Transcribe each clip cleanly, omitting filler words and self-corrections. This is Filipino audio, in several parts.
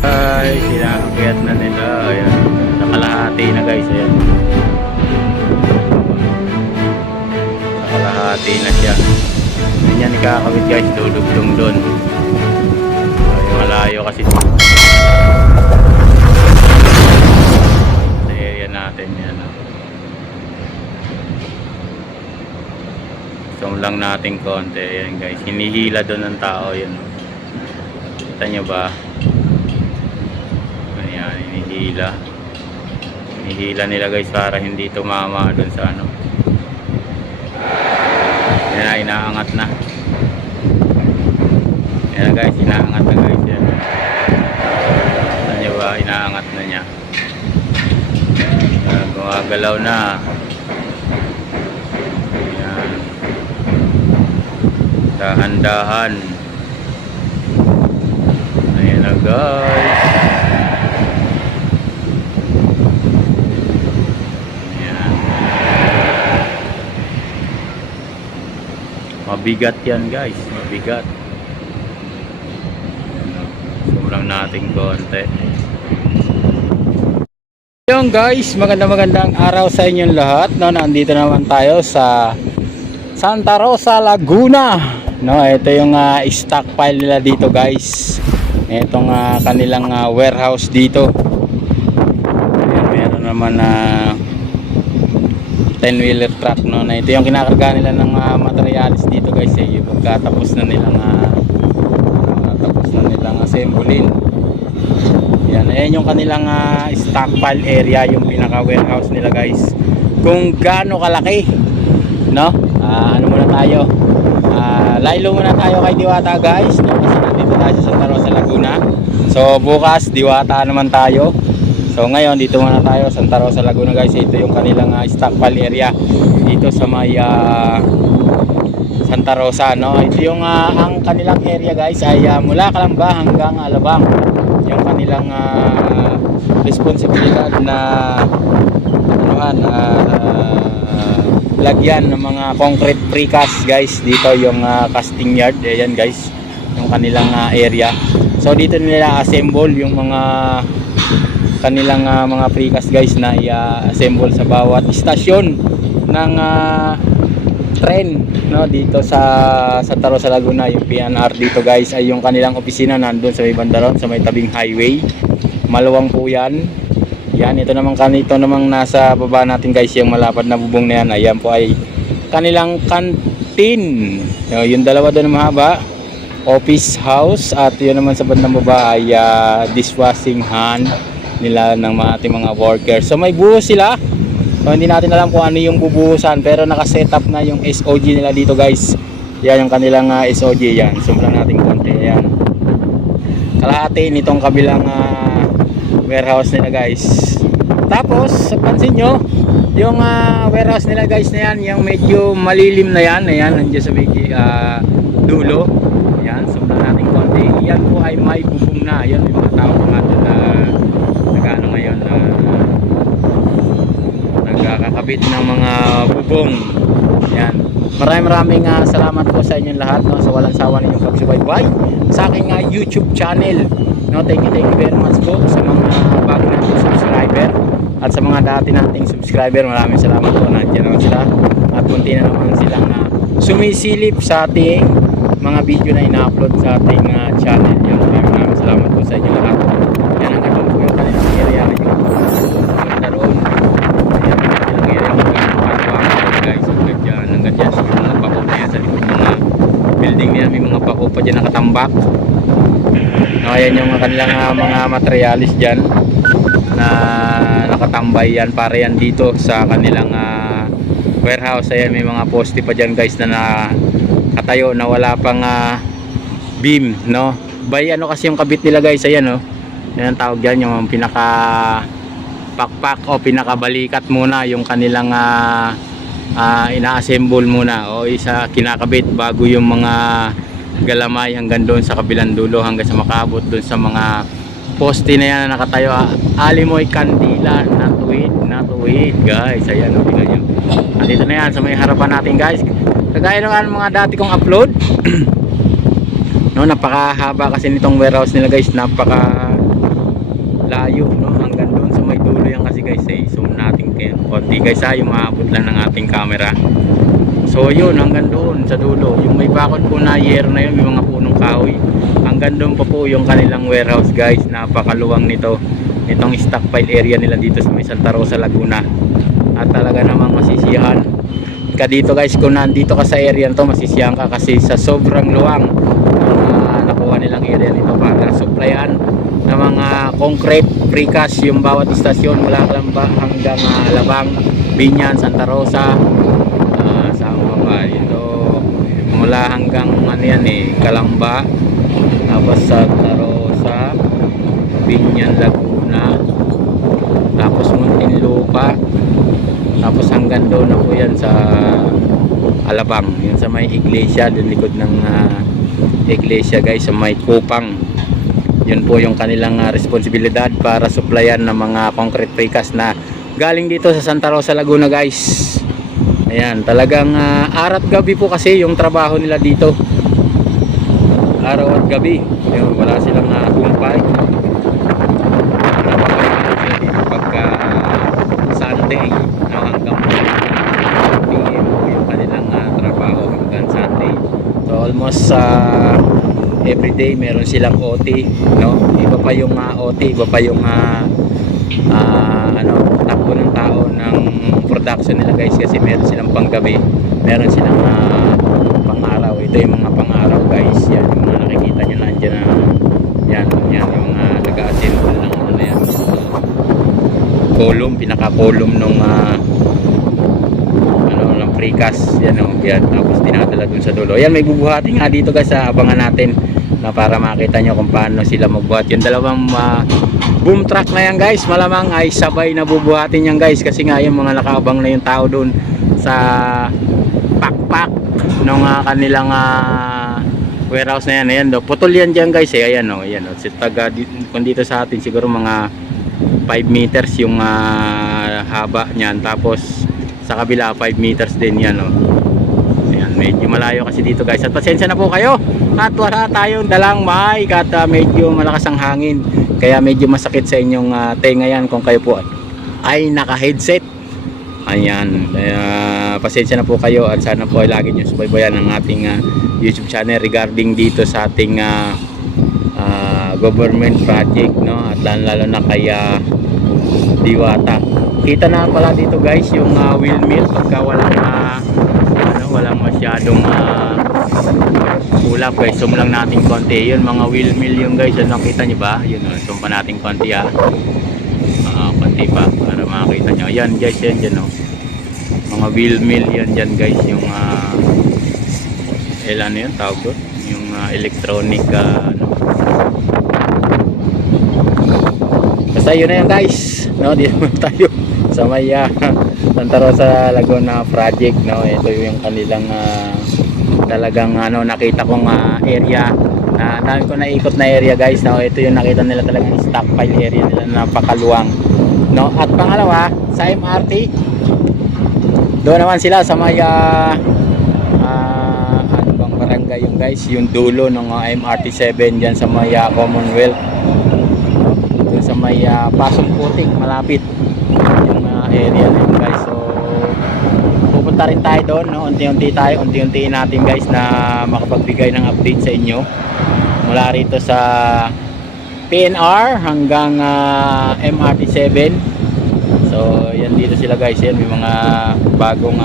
Ay, sinakit na nila. Ayan, nakalahati na guys. Ayan, nakalahati na siya. Hindi yan ikakabit guys, dudugtong doon. Ay, malayo kasi sa area natin yan. Zoom lang natin konti. Ayan guys, hinihila doon ng tao. Ayan, kita nyo ba? Ayan, hinihila nila guys para hindi tumama doon sa ano. Ayan na, inaangat na. Ayan guys, inaangat na guys. Ayan, kita nyo ba? Inaangat na niya. Ayan, gumagalaw na. Ayan, dahan-dahan. Ayan na guys. Ayan, mabigat yan guys, mabigat. Zoom lang natin konti. Yung guys, magandang araw sa inyong lahat. No, nandito naman tayo sa Santa Rosa, Laguna. No, ito yung stockpile nila dito guys. Itong kanilang warehouse dito. Ayan, meron naman 10-wheeler truck, no, na ito yung kinakarga nila ng materials dito guys. Yung pagkatapos na nilang assemblin. Yan, ayan yung kanilang stockpile area, yung pinaka warehouse nila guys. Kung gaano kalaki, no? Ano muna tayo? Laylo muna tayo kay Diwata guys, no? Kasi nandito tayo sa Santa Rosa, Laguna. So bukas Diwata naman tayo. So ngayon dito muna tayo sa Santa Rosa, Laguna guys. Ito yung kanilang stockpile area dito sa may Santa Rosa, no? Ito yung ang kanilang area guys ay mula Calamba hanggang Alabang. Yung kanilang responsibilidad na lagyan ng mga concrete precast guys. Dito yung casting yard. Ayan guys, yung kanilang area. So dito nila assemble yung mga kanilang mga precast guys na i-assemble sa bawat istasyon ng tren, no, dito sa Santa Rosa, Laguna. Yung PNR dito guys ay yung kanilang opisina nandun sa may bandaron, sa may tabing highway. Maluwang po yan. Yan, ito namang nasa baba natin guys, yung malapad na bubong na yan. Ayan po ay kanilang canteen. Yung dalawa doon na mahaba, office house. At yun naman sa bandang baba ay dishwashing hand nila ng ating mga workers. So may buhos sila. So hindi natin alam kung ano yung bubuhusan, pero naka-setup na yung SOG nila dito guys. Yan yung kanilang SOG. Yan, zoom lang natin konti. Yan, kalahati nitong kabilang warehouse nila guys. Tapos pansin nyo yung warehouse nila guys na yan, yung medyo malilim na yan. Ayan, nandiyan sa may dulo. Ayan, zoom lang natin konti. Yan po ay may bubong na. Ayan, may mga tao pa nga doon na nagano ngayon, nagkakakabit ng mga bubong. Yan, maraming salamat po sa inyong lahat, no, sa walang sawa ninyong pagsubaybay sa aking YouTube channel, no. Thank you very much po sa mga bago nating subscriber at sa mga dati nating subscriber. Maraming salamat po, nandiyan naman sila at kunti na naman silang sumisilip sa ating mga video na ina-upload sa ating channel. Yan, maraming salamat po sa inyong lahat. Yan, hanggang doon po yung kanilang area na yung daroon. Ayan, yung area ko guys, hanggang dyan sa mga bako na yan, sa likod ng building niya. May mga bako pa dyan nakatambak. No, ayan yung kanilang mga materialis dyan na nakatambay yan, para yan dito sa kanilang warehouse. Ayan, may mga poste pa dyan guys na nakatayo na wala pang beam, no. By ano kasi yung kabit nila guys. Ayan, no, yan ang tawag dyan, yung pinaka pakpak o pinakabalikat muna yung kanilang ina-assemble muna o isa kinakabit bago yung mga galamay hanggang doon sa kabilang dulo, hanggang sa makabot doon sa mga poste na yan na nakatayo. Alimoy kandila na tuwid guys. Ayan, o, tingnan nyo, nandito na yan sa may harapan natin guys. Kagaya ng mga dati kong upload no, napakahaba kasi nitong warehouse nila guys. layo, no, hanggang doon sa may dulo yan kasi guys. Zoom natin kayo konti guys ha, yung maabot lang ng ating camera. So yun, hanggang doon sa dulo, yung may bakod po na yero na yun, yung mga punong kahoy, hanggang doon pa po yung kanilang warehouse guys. Napakaluwang nito, itong stockpile area nila dito sa may Santa Rosa, Laguna. At talaga namang masisiyahan ka dito guys kung nandito ka sa area nito, masisiyahan ka kasi sa sobrang luwang nakuha nilang area nito para supplyan ng mga concrete precast yung bawat istasyon mula Kalamba hanggang Alabang, Binyan, Santa Rosa, ito mula hanggang ano yan Kalamba, tapos Santa Rosa, Binyan, Laguna, tapos Muntinlupa, tapos hanggang doon na po yan sa Alabang, yun sa may iglesia, dun likod ng iglesia guys, sa may Kupang. Yun po yung kanilang responsibilidad para supplyan ng mga concrete precast na galing dito sa Santa Rosa, Laguna guys. Ayan, talagang araw at gabi po kasi yung trabaho nila dito. Araw at gabi. Ayun, wala silang humpay. Napapahinga sila dito pagka Sunday, no, hanggang PM yung kanilang trabaho hanggang Sunday. So almost everyday meron silang OT, no? Iba pa yung OT, iba pa yung takbo ng tao ng production nila guys, kasi meron silang panggabi, meron silang pang-araw. Ito yung mga pang-araw guys, yan yung mga nakikita nyo nandiyan na yan yung mga nag-assemble ng yan, column, pinaka-column nung ng precast, yan tapos dinadala dun sa dulo. Yan, may bubuhati nga dito guys, abangan natin na para makita nyo kung paano sila magbuhat. Yung dalawang boom truck na yan guys, malamang ay sabay na bubuhatin yan guys, kasi nga yung mga nakaabang na yung tao doon sa pakpak ng kanilang warehouse na yan. Ayan do, putol yan dyan guys ayan o, kung dito sa atin siguro mga 5 meters yung haba nyan, tapos sa kabila 5 meters din yan o. Ayan, medyo malayo kasi dito guys, at pasensya na po kayo at wala tayong dalang mic at medyo malakas ang hangin, kaya medyo masakit sa inyong tenga yan kung kayo po ay naka headset. Ayan, pasensya na po kayo at sana po ay lagi nyo subaybayan ang ating YouTube channel regarding dito sa ating government project, no, at lalo na kaya Diwata. Kita na pala dito guys yung wheel mill pagka walang masyadong ulap guys. Zoom lang natin konti, yun mga wheel mill yung guys, yun, nakita nyo ba? Yun, zoom pa natin konti konti pa para makita nyo. Yan guys, yan dyan mga wheel mill yan dyan guys, yung ano yun tawag doon, yung electronic basta yun na yan guys, no, dito tayo sa may Santa Rosa, Laguna project, no. Ito yung kanilang talagang nakita kong area na dami ko naikot na area guys, no. Ito yung nakita nila talagang stockpile area nila, napakaluwang, no. At pangalawa sa MRT, doon naman sila sa may ano bang barangay yung guys, yung dulo ng MRT 7 dyan sa may Commonwealth, doon sa may Pasong Putik, malapit yung area na yun guys. So pupunta rin tayo doon, no? Unti-untiin natin guys na makapagbigay ng update sa inyo mula rito sa PNR hanggang MRT 7. So yan, dito sila guys, yan may mga bagong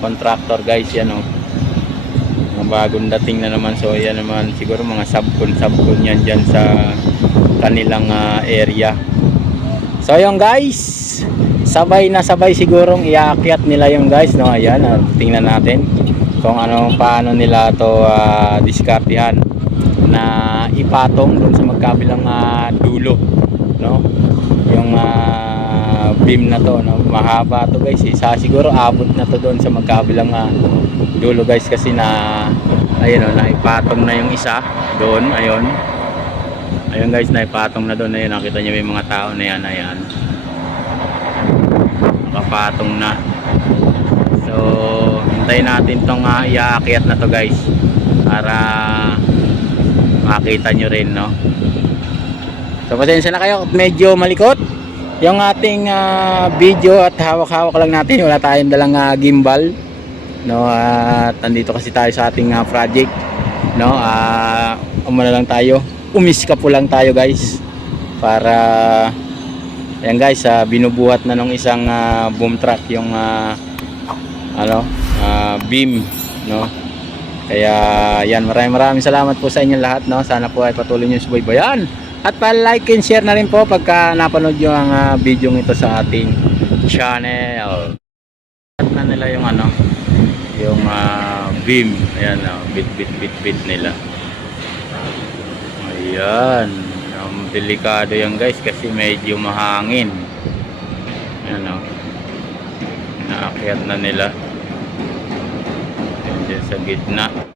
contractor guys, yan mga bagong dating na naman. So yan naman siguro mga subcon yan dyan sa kanilang area. So yung guys, sabay sigurong iaakyat nila yung guys, no. Ayan, tingnan natin kung paano nila to diskartehan na ipatong doon sa magkabilang dulo, no. Yung beam na to, no, mahaba to guys, siguro abot na to doon sa magkabilang dulo guys, kasi ayun naipatong na yung isa doon. Ayun guys, naipatong na doon. Ayun, nakita niyo yung mga tao na yan, ayan, nakapatong na. So hintayin natin tong iaakyat na to guys para makita nyo rin, no. So pasensya na kayo, medyo malikot yung ating video at hawak-hawak lang natin. Wala tayong dalang gimbal, no, at nandito kasi tayo sa ating project, no. Umano lang tayo, umiskapo lang tayo guys, para ayan guys, binubuhat na nung isang boom truck yung beam, no. Kaya yan, maraming salamat po sa inyong lahat, no. Sana po ay patuloy niyo subaybayan at pa-like and share na rin po pagka napanood nyo ang video ito sa ating channel. At na nila yung yung beam. Ayan, bit nila. Ayan, delikado yan guys kasi medyo mahangin. Ayan, naakyat na nila. Ayan, dyan sa gitna.